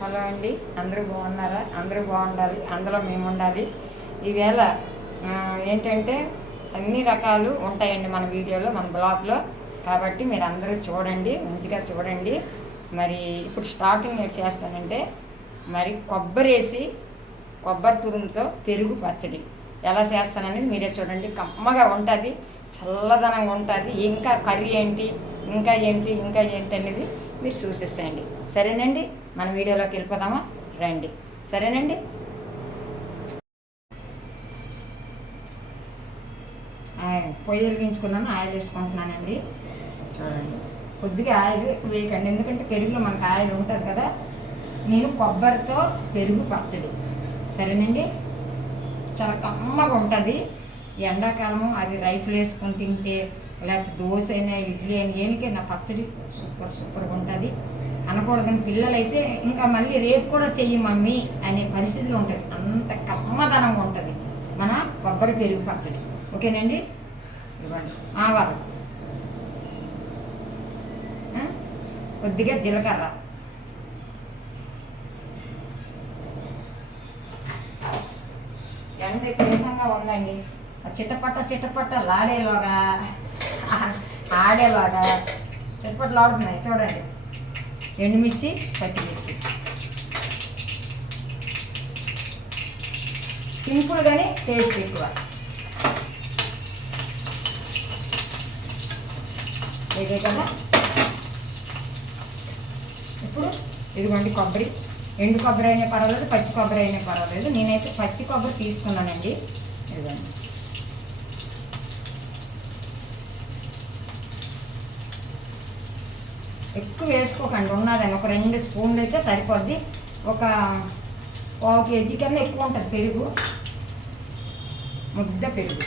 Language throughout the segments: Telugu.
హలో అండి అందరూ బాగున్నారా? అందరూ బాగుండాలి అందులో మేము ఉండాలి ఈవేళ ఏంటంటే అన్ని రకాలు ఉంటాయండి మన వీడియోలో మన బ్లాగ్లో. కాబట్టి మీరు అందరూ చూడండి మంచిగా చూడండి. మరి ఇప్పుడు స్టార్టింగ్ ఏం చేస్తానంటే మరి కొబ్బరి వేసి కొబ్బరి తురుముతో పెరుగు పచ్చడి. ఎలా చేస్తాననేది మీరే చూడండి. కమ్మగా ఉంటుంది చల్లదనంగా ఉంటుంది. ఇంకా కర్రీ ఏంటి ఇంకా ఏంటి ఇంకా ఏంటి అనేది మీరు చూసేసేయండి. సరేనండి? మన వీడియోలోకి వెళ్ళిపోదామా? రండి. సరేనండి? పొయ్యి వెలిగించుకున్నాను ఆయిల్ వేసుకుంటున్నానండి. చూడండి కొద్దిగా ఆయిల్ వేయకండి. ఎందుకంటే పెరుగులో మనకు ఆయిల్ ఉంటుంది కదా. నేను కొబ్బరితో పెరుగు పచ్చడి. సరేనండి? చాలా కమ్మగా ఉంటుంది. ఎండాకాలము అది రైస్లో వేసుకొని తింటే లేకపోతే దోశ అయినా ఇడ్లీ అయినా ఏమికైనా పచ్చడి సూపర్ సూపర్గా ఉంటుంది. అనకూడదని పిల్లలైతే ఇంకా మళ్ళీ రేపు కూడా చెయ్యి మమ్మీ అనే పరిస్థితిలో ఉంటుంది అంత కమ్మదనంగా ఉంటుంది. మన కొబ్బరి పెరుగు పచ్చడి. ఓకేనండి? ఇవ్వండి. ఆవాలు. కొద్దిగా జీలకర్ర. ఎండ విపరీతంగా ఉందండి. చిట్టపట్ట చిట్టపట్ట లాడేలాగా. ఆడేలాగా. చిట్టపట్టలు ఆడుతున్నాయి. చూడండి. ఎండుమిర్చి పచ్చిమిర్చి. సింపుల్ కానీ టేస్ట్ ఎక్కువ. ఇదే కదా ఇప్పుడు ఇదిగోండి కొబ్బరి. ఎండు కొబ్బరి అయినా పర్వాలేదు పచ్చి కొబ్బరి అయినా పర్వాలేదు. నేనైతే పచ్చి కొబ్బరి తీసుకున్నానండి. ఇదిగోండి. ఎక్కువ వేసుకోకండి. ఉన్నదని ఒక రెండు స్పూన్లు అయితే సరిపోద్ది. ఒక పావు కేజీ కన్నా ఎక్కువ ఉంటుంది పెరుగు. ముద్ద పెరుగు.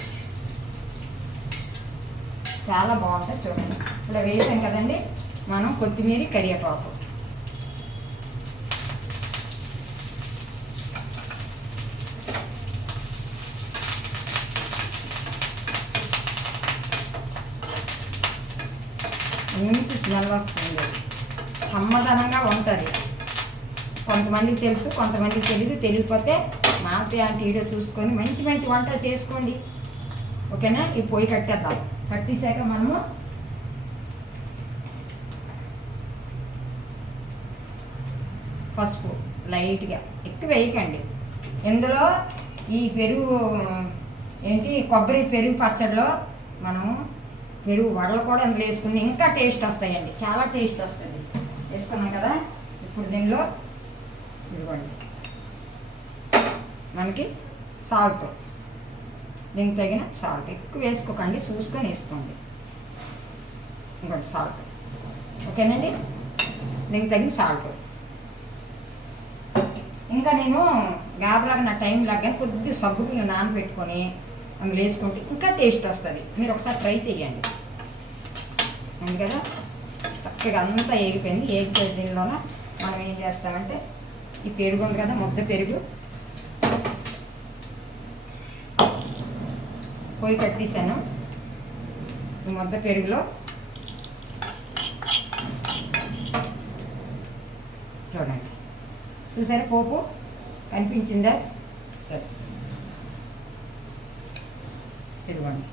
చాలా బాగుంటుంది చూడండి. ఇలా వేసాం కదండి మనం కొత్తిమీర కరివేపాకు మంచి స్మెల్ వస్తుంది. సమ్మదనంగా ఉంటుంది. కొంతమందికి తెలుసు కొంతమందికి తెలియదు తెలియకపోతే మా అత్తయ్య ఆంటీ వీడియో చూసుకొని మంచి మంచి వంటలు చేసుకోండి. ఓకేనా? ఈ పొయ్యి కట్టేద్దాం. కట్టేశాక మనము పసుపు లైట్గా ఎక్కువ వేయకండి. ఇందులో ఈ పెరుగు ఏంటి కొబ్బరి పెరుగు పచ్చడిలో మనము పెరుగు వడలు కూడా అందులో వేసుకుని ఇంకా టేస్ట్ వస్తాయండి. చాలా టేస్ట్ వస్తుంది. వేసుకున్నాం కదా? ఇప్పుడు దీనిలో ఇదిగోండి. మనకి సాల్ట్ దీనికి తగిన సాల్ట్ ఎక్కువ వేసుకోకండి చూసుకొని వేసుకోండి. ఇంకోటి సాల్ట్ ఓకేనండి? దీనికి తగిన సాల్ట్ ఇంకా నేను గాబరాగా నా టైం లాగా కొద్దిగా సబ్బులు నానబెట్టుకొని అందులో వేసుకుంటే ఇంకా టేస్ట్ వస్తుంది. మీరు ఒకసారి ట్రై చేయండి. ఉంది కదా. చక్కగా అంతా ఏగిపోయింది. ఏగిపోయే దీనిలోన మనం ఏం చేస్తామంటే ఈ పెరుగు ఉంది కదా ముద్ద పెరుగు. పొయ్యి కట్టేసాను ఈ ముద్ద పెరుగులో చూడండి. చూసారా పోపు? కనిపించిందా? సరే. ఇదిగోండి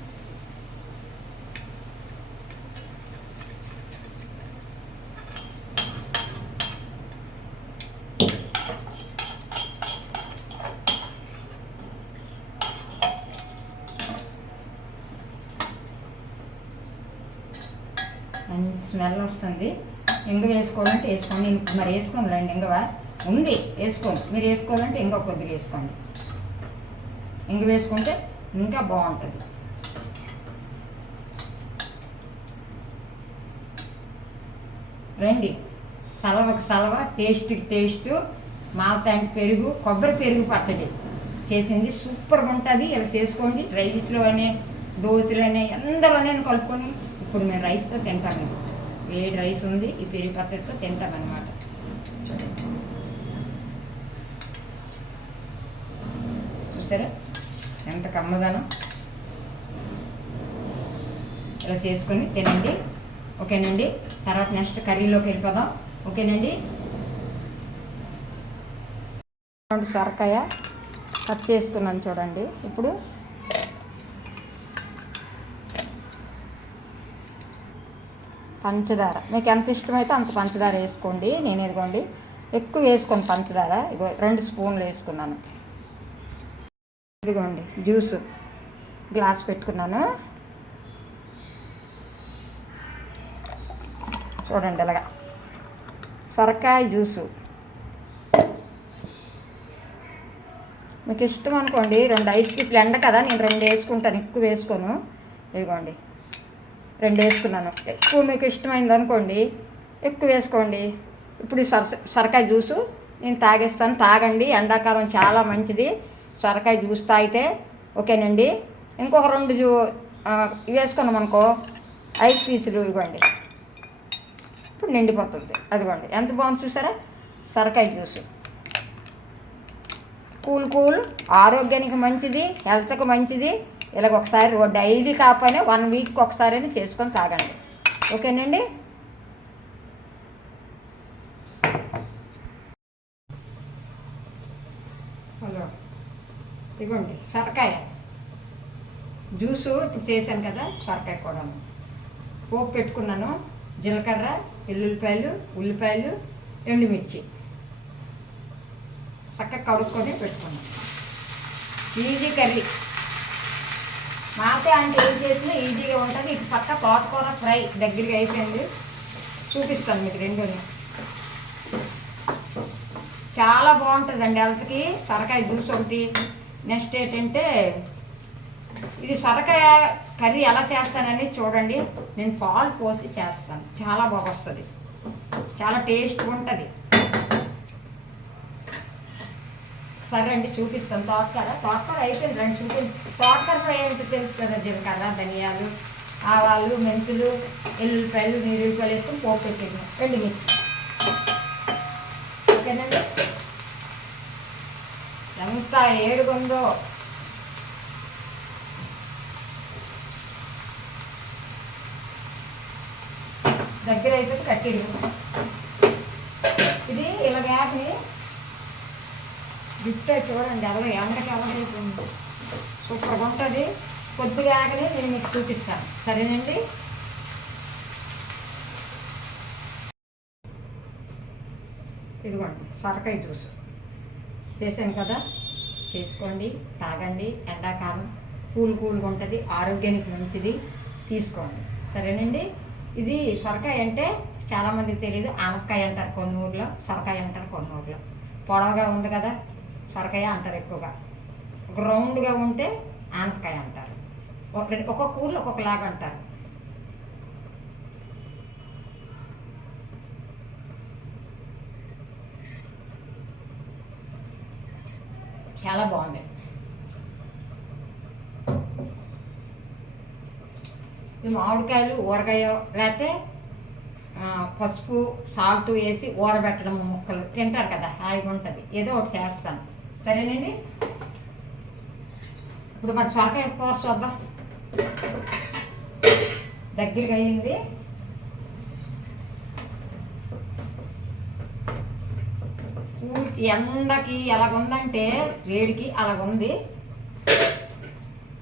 మంచి స్మెల్ వస్తుంది ఇంగు వేసుకోవాలంటే వేసుకోండి. మరి వేసుకోండి ఇంగవ ఉంది. వేసుకోండి. మీరు వేసుకోవాలంటే ఇంకా కొద్దిగా వేసుకోండి. ఇంగు వేసుకుంటే ఇంకా బాగుంటుంది. రండి. సలవకు సలవ టేస్ట్ టేస్ట్ అండ్ పెరుగు కొబ్బరి పెరుగు పచ్చడి. చేసింది సూపర్గా ఉంటుంది. ఇలా చేసుకోండి. రైస్లోనే దోశలోనే అందరిలోనే కలుపుకొని. ఇప్పుడు మేము రైస్తో తింటాము వేడి రైస్ ఉంది ఈ పెరుగు పచ్చడితో తింటాం అనమాట చూసారా? ఎంత కమ్మదనం. ఇలా చేసుకొని తినండి. ఓకేనండి? తర్వాత నెక్స్ట్ కర్రీలోకి వెళ్ళిపోదాం. ఓకేనండి? సొరకాయ కట్ చేసుకున్నాను చూడండి. ఇప్పుడు పంచదార. మీకు ఎంత ఇష్టమైతే అంత పంచదార వేసుకోండి. నేను ఇదిగోండి ఎక్కువ వేసుకోండి పంచదార. ఇగో రెండు స్పూన్లు వేసుకున్నాను. ఇదిగోండి జ్యూస్ గ్లాస్ పెట్టుకున్నాను. చూడండి ఇలాగా సొరకాయ జ్యూసు. మీకు ఇష్టం అనుకోండి రెండు ఐస్ పీసులు ఎండ కదా నేను రెండు వేసుకుంటాను ఎక్కువ వేసుకోను. ఇదిగోండి. రెండు వేసుకున్నాను. ఎక్కువ మీకు ఇష్టమైంది అనుకోండి ఎక్కువ వేసుకోండి. ఇప్పుడు ఈ సొర సొరకాయ జ్యూసు నేను తాగేస్తాను. తాగండి. ఎండాకాలం చాలా మంచిది. సొరకాయ జ్యూస్ తాగితే ఓకేనండి. ఇంకొక రెండు జూ వేసుకున్నాం అనుకో ఐస్ పీసులు ఇవ్వండి. ఇప్పుడు నిండిపోతుంది. అదిగోండి. ఎంత బాగుంది చూసారా? సొరకాయ జ్యూస్. Cool cool. ఆరోగ్యానికి మంచిది హెల్త్కి మంచిది. ఇలాగ ఒకసారి డైలీ కాకపోయినా వన్ వీక్ ఒకసారి చేసుకొని తాగండి. ఓకేనండి? హలో. ఇవ్వండి సొరకాయ. జ్యూసు చేశాను కదా సొరకాయ కూడా పోపు పెట్టుకున్నాను జీలకర్ర ఎల్లుల్లిపాయలు ఉల్లిపాయలు ఎండుమిర్చి. చక్కగా కడుక్కొని పెట్టుకున్నాను. Easy curry. మాతే అంటే ఏం చేసినా ఈజీగా ఉంటుంది. ఇటు పక్క తోటకూర ఫ్రై దగ్గరికి అయిపోయింది. చూపిస్తాను మీకు రెండుని చాలా బాగుంటుందండి హెల్త్కి. సొరకాయ జ్యూస్ ఒకటి నెక్స్ట్ ఏంటంటే ఇది సొరకాయ కర్రీ ఎలా చేస్తానని చూడండి. నేను పాలు పోసి చేస్తాను. చాలా బాగా వస్తుంది. చాలా టేస్ట్ ఉంటుంది. సరే అండి చూపిస్తాం. తోటకూర తోటకూర అయిపోయింది రెండు చూపి తోటకూర ఫ్రై ఏంటో తెలుసు కదా జీలకర్ర ధనియాలు ఆవాలు మెంతులు ఎల్లుల్లిపాయలు నీరుల్లిపాయలు వేసుకొని పోపు పెట్టేది రెండు మిర్చి ఓకేనండి ఎంత ఏడుగుందో దగ్గర అయిపోతే కట్టిడు ఇది ఇలా గ్యాప్ని గిఫ్ట్ చూడండి ఎవరు? ఎండకి ఎవరైపోయింది సూపర్గా ఉంటుంది. కొద్దిగా ఆగనే నేను మీకు చూపిస్తాను. సరేనండి? ఇదిగోండి సొరకాయ జ్యూస్. చేశాను కదా? చేసుకోండి తాగండి. ఎండాకాలం కూల్ కూల్గా ఉంటుంది. ఆరోగ్యానికి మంచిది. తీసుకోండి. సరేనండి? ఇది సొరకాయ అంటే చాలామందికి తెలియదు ఆనపకాయ అంటారు కొన్ని ఊర్లో సొరకాయ అంటారు కొన్ని ఊర్లో పొడవుగా ఉంది కదా? సొరకాయ అంటారు ఎక్కువగా. ఒక రౌండ్గా ఉంటే ఆనపకాయ అంటారు. ఒక్కొక్క ఊర్లో ఒక్కొక్కలాగా అంటారు. చాలా బాగుంది. ఈ మామిడికాయలు ఊరగాయ లేకపోతే పసుపు సాల్ట్ వేసి ఊరబెట్టడం ముక్కలు తింటారు కదా హాయిగా ఉంటుంది. ఏదో ఒకటి చేస్తాను. సరేనండి. ఇప్పుడు మరి చొరకాయ కూర చూద్దాం. దగ్గరగా అయింది ఎండకి ఎలాగుందంటే వేడికి అలాగుంది.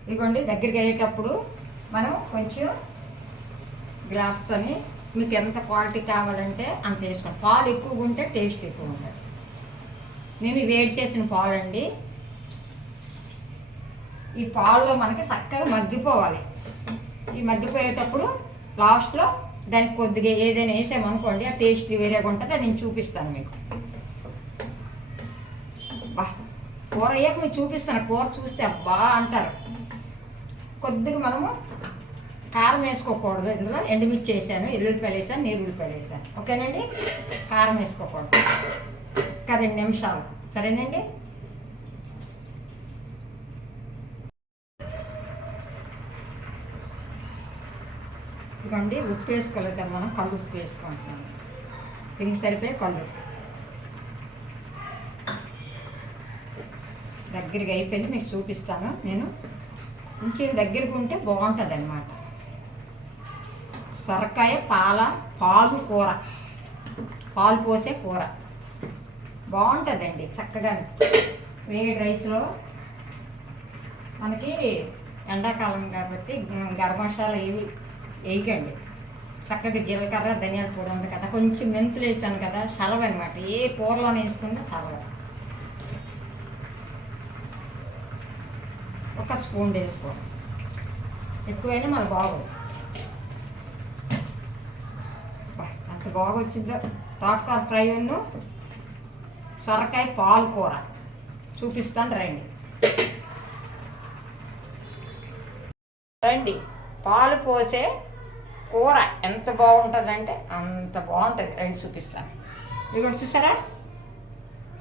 ఇదిగోండి దగ్గరికి అయ్యేటప్పుడు మనం కొంచెం గ్లాస్తోని మీకు ఎంత క్వాలిటీ కావాలంటే అంత వేసుకోండి. పాలు ఎక్కువగా ఉంటే టేస్ట్ ఎక్కువ ఉంటుంది మేము వేడి చేసిన పాలండి. ఈ పాల్లో మనకి చక్కగా మగ్గిపోవాలి. ఈ మగ్గిపోయేటప్పుడు లాస్ట్లో దానికి కొద్దిగా ఏదైనా వేసామనుకోండి ఆ టేస్ట్ వేరేగా ఉంటుంది అది నేను చూపిస్తాను మీకు. బా కూర అయ్యాక మీకు చూపిస్తాను. కూర చూస్తే అబ్బా అంటారు. కొద్దిగా మనము కారం వేసుకోకూడదు. ఇందులో ఎండుమిర్చి వేసాను ఎల్లుల్లిపాయలు వేసాను నీరు ఉల్లిపాయలు వేసాను. ఓకేనండి? కారం వేసుకోకూడదు. ఒక రెండు నిమిషాలు. సరేనండి? ఇదిగోండి ఉప్పు వేసుకోలేదు మనం కళ్ళు ఉప్పు వేసుకుంటున్నాం. దీనికి సరిపోయే కళ్ళు. దగ్గరికి అయిపోయింది మీకు చూపిస్తాను. నేను కొంచెం దగ్గరికి ఉంటే బాగుంటుంది అనమాట సొరకాయ పాల పాలు కూర. పాలు పోసే కూర. బాగుంటుందండి చక్కగా. వేడి రైస్లో మనకి ఎండాకాలం కాబట్టి గ- గరం మసాలా ఏవి వేయకండి. చక్కగా జీలకర్ర ధనియాల పొడి ఉంది కదా కొంచెం మెంతులు వేసాను కదా సలవ అనమాట ఏ కూరలో వేసుకున్నా సలవ. ఒక స్పూన్ వేసుకో ఎక్కువైనా మన బాగోదు. అంత బాగా వచ్చిందో తోటకూర ఫ్రై ఉన్ను? సొరకాయ పాలకూర చూపిస్తాను రండి. రండి. పాలు పోసే కూర ఎంత బాగుంటుందంటే అంత బాగుంటుంది. రండి చూపిస్తాను. ఇదిగో చూసారా?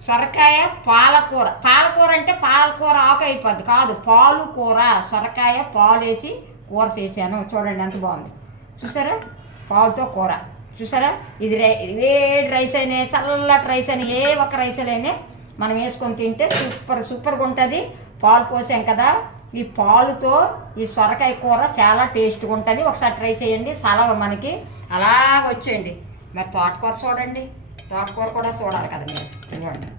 సొరకాయ పాలకూర. పాలకూర అంటే పాలకూర ఆకు అయిపోద్ది కాదు. పాలు కూర సొరకాయ పాలు వేసి కూర చేశాను. చూడండి ఎంత బాగుంది. చూసారా? పాలుతో కూర. చూసారా? ఇది రై వేడి రైస్ అయినా చల్లటి రైస్ అయినా ఏ ఒక్క రైస్ అయినా మనం వేసుకొని తింటే సూపర్ సూపర్గా ఉంటుంది. పాలు పోసాం కదా ఈ పాలుతో ఈ సొరకాయ కూర చాలా టేస్ట్గా ఉంటుంది. ఒకసారి ట్రై చేయండి సలవ మనకి అలాగ వచ్చేయండి. మరి తోటకూర చూడండి. తోటకూర కూడా చూడాలి కదా మీరు. చూడండి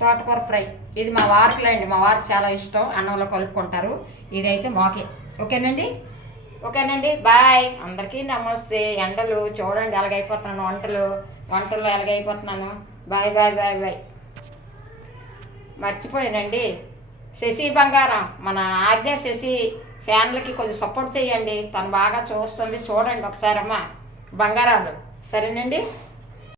తోటకూర ఫ్రై. ఇది మా వారికి అండి మా వారికి చాలా ఇష్టం. అన్నంలో కలుపుకుంటారు. ఇదైతే మాకే. ఓకేనండి? ఓకేనండి బాయ్. అందరికీ నమస్తే. ఎండలు చూడండి ఎలాగైపోతున్నాను వంటలు. వంటలు ఎలాగైపోతున్నాను. Bye bye bye bye. మర్చిపోయానండి. శశి బంగారం మన ఆద్య శశి ఛానల్కి కొంచెం సపోర్ట్ చేయండి. తను బాగా చూస్తుంది. చూడండి ఒకసారమ్మా. బంగారాలు. సరేనండి?